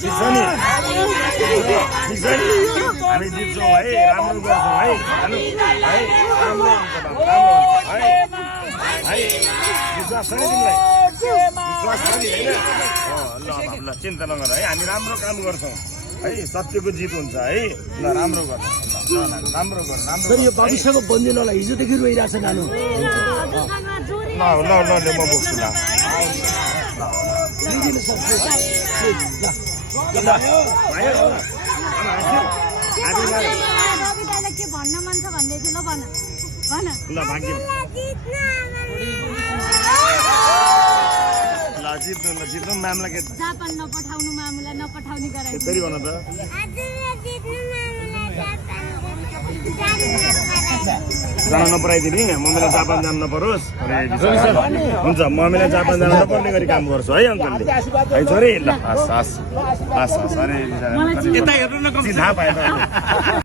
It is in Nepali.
जित्छ नि हामी जित्छौँ है राम्रो गर्छौँ है है राम्रो हुन्छ राम्रो है है विश्वास छ नि तिमीलाई विश्वास छ नि होइन ल ल चिन्ता नगर है हामी राम्रो काम गर्छौँ है सत्यको जित हुन्छ है ल राम्रो गर राम्रो गर राम्रो यो भविष्यको बन्दिनलाई हिजोदेखि रोइरहेछ नानु ल ल ल म बोक्छु ल के भन्न मन छ भन्दै थियो ल भन भन ल भाग्य ल जित्नु म्यामलाई के जापान नपठाउनु मामुलाई नपठाउने गराइ फेरि भन त जान नपराइदिने मम्मीलाई जापान जानु नपरोस् हुन्छ मम्मीलाई जापान जानु नपर्ने गरी काम गर्छु है अङ्कलले है छोरी ल हस् हस् हस् हस् अरे थाहा पाएँ